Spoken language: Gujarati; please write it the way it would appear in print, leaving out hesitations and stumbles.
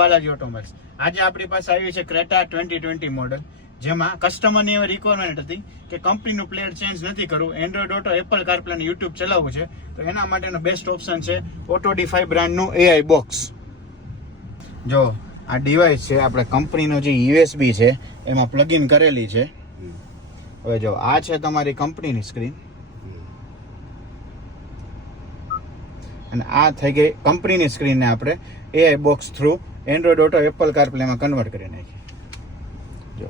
બાલાજી ઓટોમોબાઈલ્સ. આજે આપણી પાસે આવી છે ક્રેટા 2020 મોડલ, જેમાં કસ્ટમરની એવી રિક્વાયરમેન્ટ હતી કે કંપનીનું પ્લેયર ચેન્જ નથી કરવું, એન્ડ્રોઈડ ઓટો, એપલ કારપ્લે અને યુટ્યુબ ચલાવવું છે. તો એના માટેનો બેસ્ટ ઓપ્શન છે ઓટોડી5 બ્રાન્ડનું AI બોક્સ. જો આ ડિવાઇસ છે, આપણે કંપનીનો જે USB છે એમાં પ્લગઇન કરેલી છે. હવે જો આ છે તમારી કંપનીની સ્ક્રીન અને આ થઈ ગઈ કંપનીની સ્ક્રીનને આપણે AI box through Android Auto, Apple કારપ્લેમાં કન્વર્ટ કરી નાખી. જો